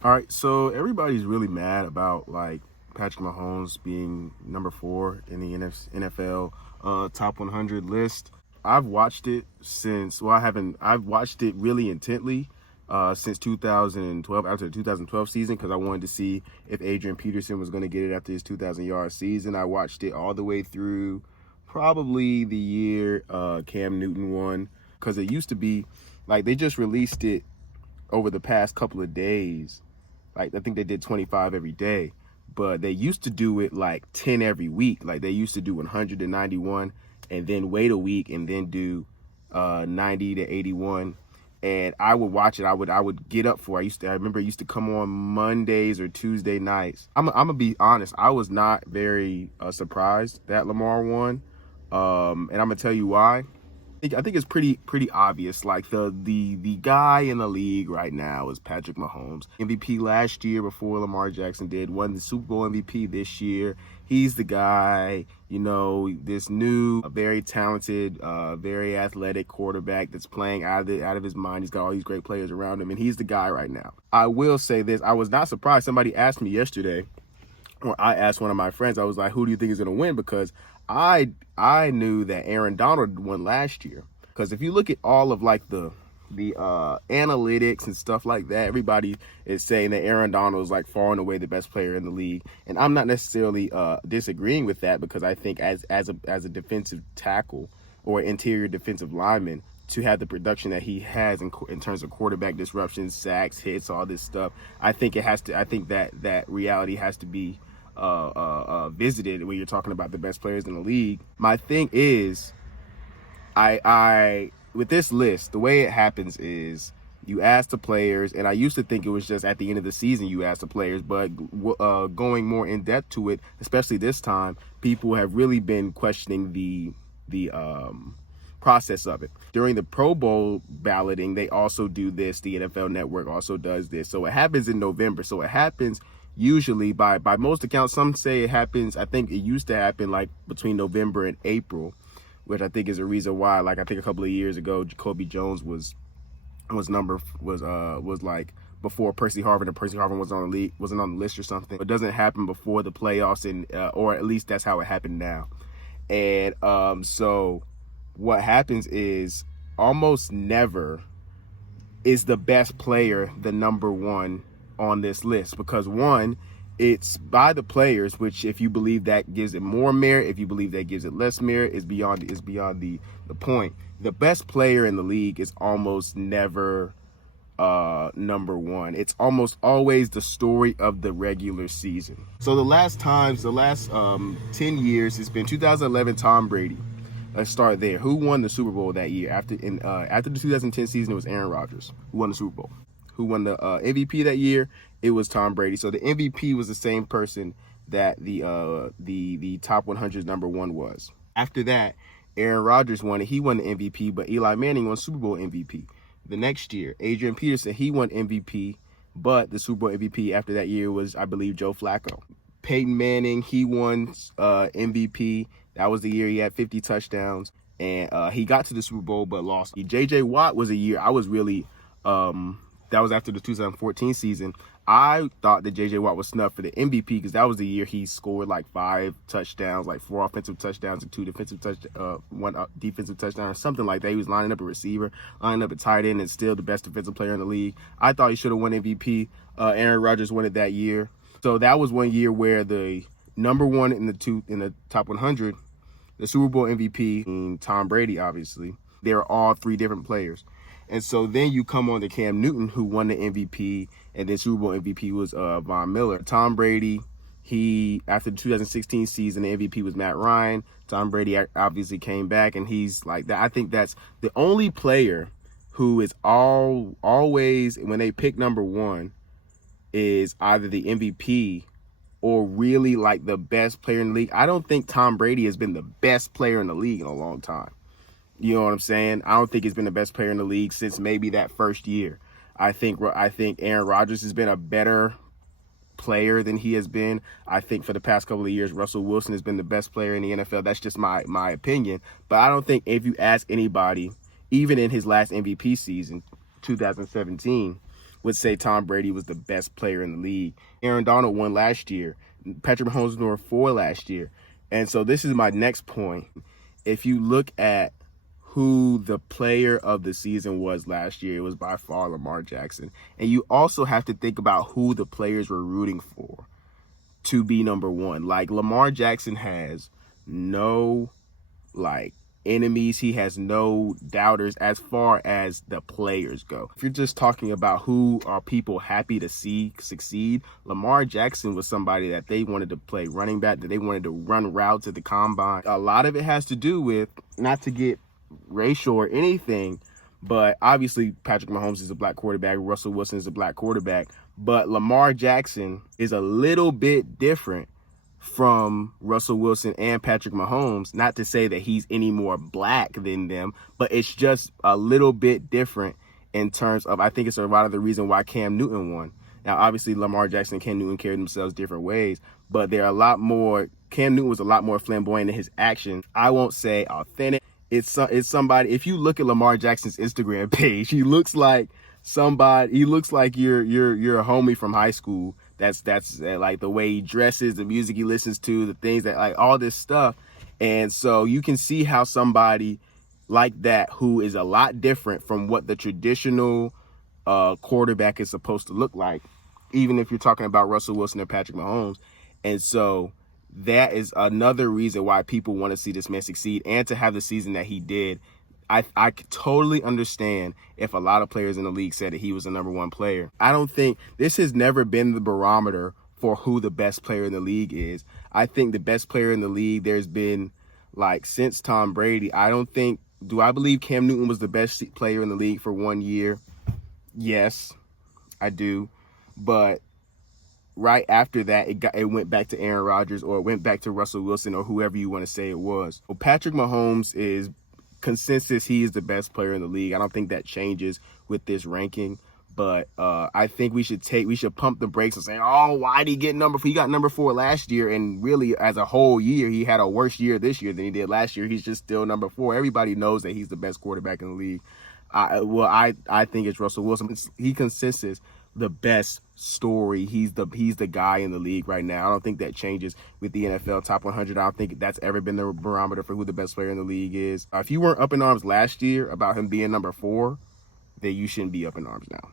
All right, so everybody's really mad about like Patrick Mahomes being number 4 in the NFL top 100 list. I've watched it since, well, I haven't, I've watched it really intently since 2012, after the 2012 season, because I wanted to see if Adrian Peterson was going to get it after his 2,000-yard season. I watched it all the way through probably the year Cam Newton won, because it used to be like they just released it over the past couple of days. Like, I think they did 25 every day, but they used to do it like 10 every week. Like, they used to do 191 and then wait a week and then do 90 to 81. And I would watch it. I would get up for it. I remember it used to come on Mondays or Tuesday nights. I'm gonna be honest. I was not very surprised that Lamar won. And I'm gonna tell you why. I think it's pretty obvious. Like the guy in the league right now is Patrick Mahomes. MVP last year before Lamar Jackson did, won the Super Bowl MVP this year. He's the guy, you know, this new, very talented, very athletic quarterback that's playing out of his mind. He's got all these great players around him, and he's the guy right now. I will say this: I was not surprised. Somebody asked me yesterday, or I asked one of my friends, I was like, who do you think is going to win? Because I knew that Aaron Donald won last year. Because if you look at all of like the analytics and stuff like that, everybody is saying that Aaron Donald is like far and away the best player in the league. And I'm not necessarily disagreeing with that, because I think as a defensive tackle or interior defensive lineman, to have the production that he has in terms of quarterback disruptions, sacks, hits, all this stuff, I think that reality has to be visited when you're talking about the best players in the league. My thing is, I with this list, the way it happens is you ask the players, and I used to think it was just at the end of the season you ask the players, but going more in depth to it, especially this time, people have really been questioning the process of it. During the Pro Bowl balloting, they also do this. The NFL Network also does this. So it happens in November. So it happens usually by most accounts. Some say it happens, I think it used to happen like between November and April, which I think is a reason why, like, I think a couple of years ago, Jacoby Jones was like before Percy Harvin, and Percy Harvin wasn't on the list or something. It doesn't happen before the playoffs, and or at least that's how it happened now. And so what happens is almost never is the best player the number one on this list, because one, it's by the players, which if you believe that gives it more merit, if you believe that gives it less merit, is beyond the point. The best player in the league is almost never number one. It's almost always the story of the regular season. So the last 10 years, it's been 2011, Tom Brady. Let's start there. Who won the Super Bowl that year? After the 2010 season, it was Aaron Rodgers who won the Super Bowl. Who won the MVP that year? It was Tom Brady. So the MVP was the same person that the top 100 number one was. After that, Aaron Rodgers won it. He won the MVP, but Eli Manning won Super Bowl MVP. The next year, Adrian Peterson, he won MVP, but the Super Bowl MVP after that year was, I believe, Joe Flacco. Peyton Manning, he won MVP. That was the year he had 50 touchdowns, and he got to the Super Bowl but lost. J.J. Watt was a year I was really that was after the 2014 season. I thought that J.J. Watt was snubbed for the MVP, because that was the year he scored like 5 touchdowns, like 4 offensive touchdowns and 1 defensive touchdown or something like that. He was lining up a receiver, lining up a tight end, and still the best defensive player in the league. I thought he should have won MVP. Aaron Rodgers won it that year. So that was one year where the number one in the top 100, the Super Bowl MVP, and Tom Brady, obviously, they're all 3 different players. And so then you come on to Cam Newton, who won the MVP, and then Super Bowl MVP was Von Miller. Tom Brady, after the 2016 season, the MVP was Matt Ryan. Tom Brady obviously came back, and he's like that. I think that's the only player who is always, when they pick number one, is either the MVP or really like the best player in the league. I don't think Tom Brady has been the best player in the league in a long time. You know what I'm saying? I don't think he's been the best player in the league since maybe that first year. I think Aaron Rodgers has been a better player than he has been. I think for the past couple of years, Russell Wilson has been the best player in the NFL. That's just my opinion. But I don't think if you ask anybody, even in his last MVP season, 2017, would say Tom Brady was the best player in the league. Aaron Donald won last year. Patrick Mahomes was number 4 last year. And so this is my next point. If you look at who the player of the season was last year, it was by far Lamar Jackson. And you also have to think about who the players were rooting for to be number 1. Like, Lamar Jackson has no enemies. He has no doubters as far as the players go. If you're just talking about who are people happy to see succeed, Lamar Jackson was somebody that they wanted to play running back, that they wanted to run routes at the combine. A lot of it has to do with, not to get racial or anything, but obviously Patrick Mahomes is a black quarterback, Russell Wilson is a black quarterback, but Lamar Jackson is a little bit different from Russell Wilson and Patrick Mahomes. Not to say that he's any more black than them, but it's just a little bit different in terms of, I think it's a lot of the reason why Cam Newton won. Now, obviously, Lamar Jackson and Cam Newton carried themselves different ways, but they're a lot more, Cam Newton was a lot more flamboyant in his actions. I won't say authentic. It's somebody, if you look at Lamar Jackson's Instagram page, he looks like somebody, he looks like you're a homie from high school. That's like the way he dresses, the music he listens to, the things that, like, all this stuff. And so you can see how somebody like that, who is a lot different from what the traditional quarterback is supposed to look like, even if you're talking about Russell Wilson or Patrick Mahomes. And so that is another reason why people want to see this man succeed and to have the season that he did. I totally understand if a lot of players in the league said that he was the number 1 player. I don't think this has never been the barometer for who the best player in the league is. I think the best player in the league, there's been, like, since Tom Brady, do I believe Cam Newton was the best player in the league for 1 year? Yes, I do. But right after that, it went back to Aaron Rodgers, or it went back to Russell Wilson, or whoever you want to say it was. Well, Patrick Mahomes is consensus, he is the best player in the league. I don't think that changes with this ranking, but I think we should pump the brakes and say, oh, why did he get number 4? He got number 4 last year, and really as a whole year, he had a worse year this year than he did last year. He's just still number 4. Everybody knows that he's the best quarterback in the league. I think it's Russell Wilson. He consensus the best story. He's the guy in the league right now. I don't think that changes with the NFL top 100. I don't think that's ever been the barometer for who the best player in the league is. If you weren't up in arms last year about him being number 4, then you shouldn't be up in arms now.